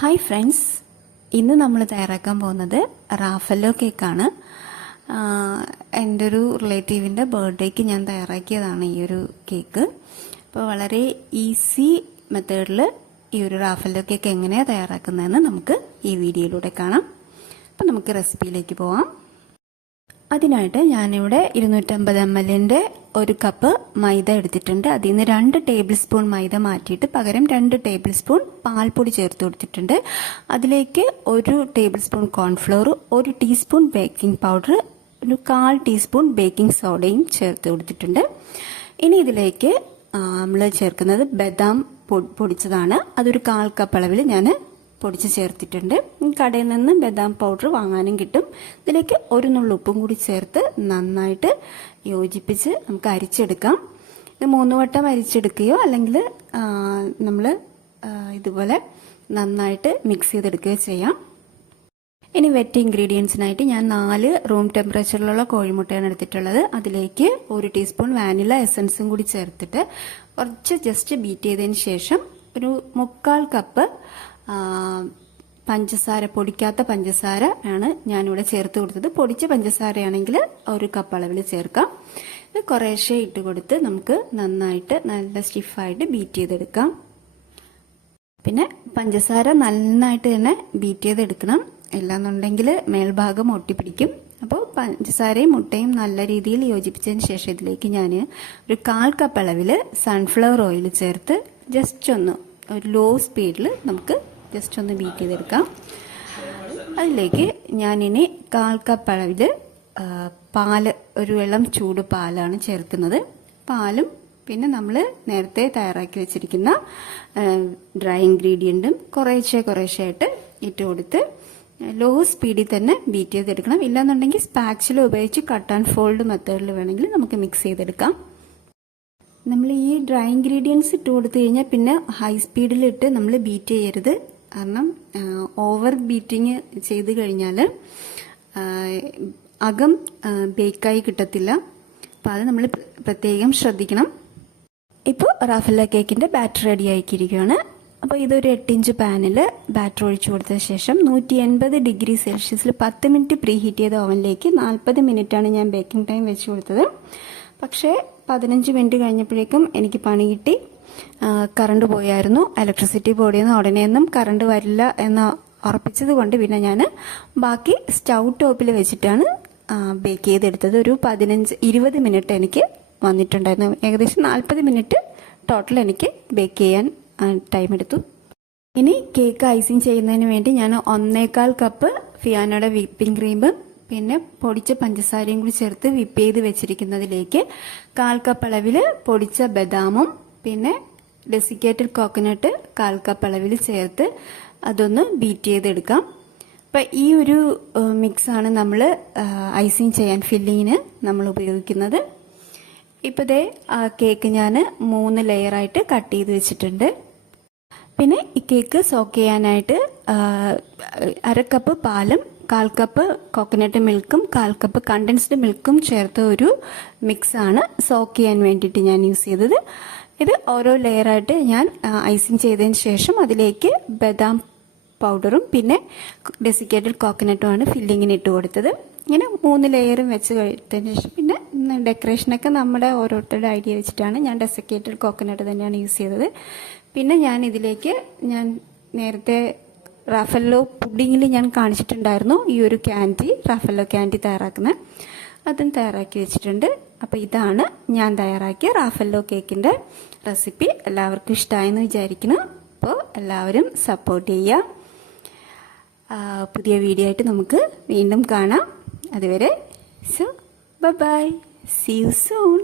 Hi friends ഇന്ന് നമ്മൾ തയ്യാറാക്കാൻ പോകുന്നത് റാഫല്ലോ കേക്കാണ് എന്റെ ഒരു റിലേറ്റീവിന്റെ ബർത്ത്ഡേക്ക് ഞാൻ തയ്യാറാക്കിയതാണ് ഈ ഒരു കേക്ക് അപ്പോൾ വളരെ ഈസി മെത്തേഡിൽ ഈ ഒരു റാഫല്ലോ കേക്ക് എങ്ങനെയാണ് തയ്യാറാക്കുന്നതെന്ന് നമുക്ക് ഈ വീഡിയോയിലൂടെ കാണാം. അപ്പോൾ നമുക്ക് റെസിപ്പിയിലേക്ക് പോവാം. അതിനായിട്ട് ഞാനിവിടെ ഇരുന്നൂറ്റമ്പത് എം എല്ലിന്റെ ഒരു കപ്പ് മൈദ എടുത്തിട്ടുണ്ട്. അതിൽ നിന്ന് രണ്ട് ടേബിൾ സ്പൂൺ മൈദ മാറ്റിയിട്ട് പകരം രണ്ട് ടേബിൾ സ്പൂൺ പാൽപ്പൊടി ചേർത്ത് കൊടുത്തിട്ടുണ്ട്. അതിലേക്ക് ഒരു ടേബിൾ സ്പൂൺ കോൺഫ്ലോർ ഒരു ടീസ്പൂൺ ബേക്കിംഗ് പൗഡർ ഒരു കാൽ ടീസ്പൂൺ ബേക്കിംഗ് സോഡയും ചേർത്ത് കൊടുത്തിട്ടുണ്ട്. ഇനി ഇതിലേക്ക് നമ്മൾ ചേർക്കുന്നത് ബദാം പൊടിച്ചതാണ്. അതൊരു കാൽ കപ്പ് അളവിൽ ഞാൻ പൊടിച്ച് ചേർത്തിട്ടുണ്ട്. കടയിൽ നിന്ന് ബദാം പൗഡർ വാങ്ങാനും കിട്ടും. ഇതിലേക്ക് ഒരു നുള്ളു ഉപ്പും കൂടി ചേർത്ത് നന്നായിട്ട് യോജിപ്പിച്ച് നമുക്ക് അരിച്ചെടുക്കാം. ഇത് മൂന്ന് വട്ടം അരിച്ചെടുക്കുകയോ അല്ലെങ്കിൽ നമ്മൾ ഇതുപോലെ നന്നായിട്ട് മിക്സ് ചെയ്തെടുക്കുകയോ ചെയ്യാം. ഇനി വെറ്റ് ഇൻഗ്രീഡിയൻസിനായിട്ട് ഞാൻ നാല് റൂം ടെമ്പറേച്ചറിലുള്ള കോഴിമുട്ടയാണ് എടുത്തിട്ടുള്ളത്. അതിലേക്ക് ഒരു ടീസ്പൂൺ വാനില എസൻസും കൂടി ചേർത്തിട്ട് കുറച്ച് ജസ്റ്റ് ബീറ്റ് ചെയ്തതിന് ശേഷം ഒരു മുക്കാൽ കപ്പ് പഞ്ചസാര പൊടിക്കാത്ത പഞ്ചസാര ആണ് ഞാനിവിടെ ചേർത്ത് കൊടുത്തത്. പൊടിച്ച പഞ്ചസാരയാണെങ്കിൽ ഒരു കപ്പ് അളവിൽ ചേർക്കാം. ഇത് കുറേശ്ശെ ഇട്ട് കൊടുത്ത് നമുക്ക് നന്നായിട്ട് നല്ല സ്റ്റിഫായിട്ട് ബീറ്റ് ചെയ്തെടുക്കാം. പിന്നെ പഞ്ചസാര നന്നായിട്ട് തന്നെ ബീറ്റ് ചെയ്തെടുക്കണം. അല്ലാന്നുണ്ടെങ്കിൽ മേൽഭാഗം ഒട്ടിപ്പിടിക്കും. അപ്പോൾ പഞ്ചസാരയും മുട്ടയും നല്ല രീതിയിൽ യോജിപ്പിച്ചതിന് ശേഷം ഇതിലേക്ക് ഞാൻ ഒരു കാൽ കപ്പ് അളവിൽ സൺഫ്ലവർ ഓയിൽ ചേർത്ത് ജസ്റ്റ് ഒന്ന് ഒരു ലോ സ്പീഡിൽ നമുക്ക് ജസ്റ്റ് ഒന്ന് ബീറ്റ് ചെയ്തെടുക്കാം. അതിലേക്ക് ഞാനിനി കാൽ കപ്പ് അളവിൽ പാൽ ഒരു വെള്ളം ചൂട് പാലാണ് ചേർക്കുന്നത്. പാലും പിന്നെ നമ്മൾ നേരത്തെ തയ്യാറാക്കി വെച്ചിരിക്കുന്ന ഡ്രൈ ഇൻഗ്രീഡിയന്റും കുറേശ്ശെ കുറേശ്ശെ ആയിട്ട് ഇട്ട് കൊടുത്ത് ലോ സ്പീഡിൽ തന്നെ ബീറ്റ് ചെയ്തെടുക്കണം. ഇല്ലാന്നുണ്ടെങ്കിൽ സ്പാക്സിൽ ഉപയോഗിച്ച് കട്ട് ആൻഡ് ഫോൾഡ് മെത്തേഡിൽ വേണമെങ്കിൽ നമുക്ക് മിക്സ് ചെയ്തെടുക്കാം. നമ്മൾ ഈ ഡ്രൈ ഇൻഗ്രീഡിയൻസ് ഇട്ട് കൊടുത്തു കഴിഞ്ഞാൽ പിന്നെ ഹൈ സ്പീഡിലിട്ട് നമ്മൾ ബീറ്റ് ചെയ്യരുത്. കാരണം ഓവർ ബീറ്റിങ് ചെയ്ത് കഴിഞ്ഞാൽ അകം ബേക്കായി കിട്ടത്തില്ല. അപ്പോൾ അത് നമ്മൾ പ്രത്യേകം ശ്രദ്ധിക്കണം. ഇപ്പോൾ റാഫല്ല കേക്കിന്റെ ബാറ്റർ റെഡി ആക്കിയിരിക്കുകയാണ് അപ്പോൾ ഇതൊരു എട്ട് ഇഞ്ച് പാനിൽ ബാറ്റർ ഒഴിച്ചു കൊടുത്ത ശേഷം നൂറ്റി എൺപത് ഡിഗ്രി സെൽഷ്യസിൽ പത്ത് മിനിറ്റ് പ്രീ ഹീറ്റ് ചെയ്ത ഓവനിലേക്ക് നാൽപ്പത് മിനിറ്റാണ് ഞാൻ ബേക്കിംഗ് ടൈം വെച്ച് കൊടുത്തത്. പക്ഷേ പതിനഞ്ച് മിനിറ്റ് കഴിഞ്ഞപ്പോഴേക്കും എനിക്ക് പണി കിട്ടി. കറണ്ട് പോയായിരുന്നു. ഇലക്ട്രിസിറ്റി ബോർഡിൽ നിന്ന് ഉടനെയൊന്നും കറണ്ട് വരില്ല എന്ന് ഉറപ്പിച്ചത് കൊണ്ട് പിന്നെ ഞാൻ ബാക്കി സ്റ്റൗ ടോപ്പിൽ വെച്ചിട്ടാണ് ബേക്ക് ചെയ്തെടുത്തത്. ഒരു പതിനഞ്ച് ഇരുപത് മിനിറ്റ് എനിക്ക് വന്നിട്ടുണ്ടായിരുന്നു. ഏകദേശം നാൽപ്പത് മിനിറ്റ് ടോട്ടൽ എനിക്ക് ബേക്ക് ചെയ്യാൻ ടൈം എടുത്തു. ഇനി കേക്ക് ഐസിങ് ചെയ്യുന്നതിന് വേണ്ടി ഞാൻ ഒന്നേകാൽ കപ്പ് ഫിയാനയുടെ വിപ്പിംഗ് ക്രീമും പിന്നെ പൊടിച്ച പഞ്ചസാരയും കൂടി ചേർത്ത് വിപ്പ് ചെയ്ത് വെച്ചിരിക്കുന്നതിലേക്ക് കാൽ കപ്പ് അളവിൽ പൊടിച്ച ബദാമും പിന്നെ ഡെസിക്കേറ്റഡ് കോക്കനട്ട് കാൽ കപ്പ് അളവിൽ ചേർത്ത് അതൊന്ന് ബീറ്റ് ചെയ്തെടുക്കാം. അപ്പം ഈ ഒരു മിക്സാണ് നമ്മൾ ഐസിങ് ചെയ്യാൻ ഫില്ലിങ്ങിന് നമ്മൾ ഉപയോഗിക്കുന്നത്. ഇപ്പോൾ ആ കേക്ക് ഞാൻ മൂന്ന് ലെയറായിട്ട് കട്ട് ചെയ്ത് വെച്ചിട്ടുണ്ട്. പിന്നെ ഈ കേക്ക് സോക്ക് ചെയ്യാനായിട്ട് അര കപ്പ് പാലും കാൽ കപ്പ് കോക്കനട്ട് മിൽക്കും കാൽ കപ്പ് കണ്ടൻസ്ഡ് മിൽക്കും ചേർത്ത ഒരു മിക്സാണ് സോക്ക് ചെയ്യാൻ വേണ്ടിയിട്ട് ഞാൻ യൂസ് ചെയ്തത്. ഇത് ഓരോ ലെയറായിട്ട് ഞാൻ ഐസിങ് ചെയ്തതിന് ശേഷം അതിലേക്ക് ബദാം പൗഡറും പിന്നെ ഡെസിക്കേറ്റഡ് കോക്കനട്ടുമാണ് ഫില്ലിങ്ങിന് ഇട്ട് കൊടുത്തത്. ഇങ്ങനെ മൂന്ന് ലെയറും വെച്ച് കഴിഞ്ഞതിന് ശേഷം പിന്നെ ഡെക്കറേഷനൊക്കെ നമ്മുടെ ഓരോരുത്തരുടെ ഐഡിയ വെച്ചിട്ടാണ് ഞാൻ ഡെസിക്കേറ്റഡ് കോക്കനട്ട് തന്നെയാണ് യൂസ് ചെയ്തത്. പിന്നെ ഞാൻ ഇതിലേക്ക് ഞാൻ നേരത്തെ റാഫല്ലോ പുഡിങ്ങിൽ ഞാൻ കാണിച്ചിട്ടുണ്ടായിരുന്നു ഈ ഒരു ക്യാൻഡി റാഫല്ലോ ക്യാൻഡി തയ്യാറാക്കുന്നത് അതും തയ്യാറാക്കി വെച്ചിട്ടുണ്ട്. അപ്പോൾ ഇതാണ് ഞാൻ തയ്യാറാക്കിയ റാഫല്ലോ കേക്കിന്റെ റെസിപ്പി. എല്ലാവർക്കും ഇഷ്ടമായെന്ന് വിചാരിക്കുന്നു. അപ്പോൾ എല്ലാവരും സപ്പോർട്ട് ചെയ്യുക. പുതിയ വീഡിയോ ആയിട്ട് നമുക്ക് വീണ്ടും കാണാം. അതുവരെ so bye see you soon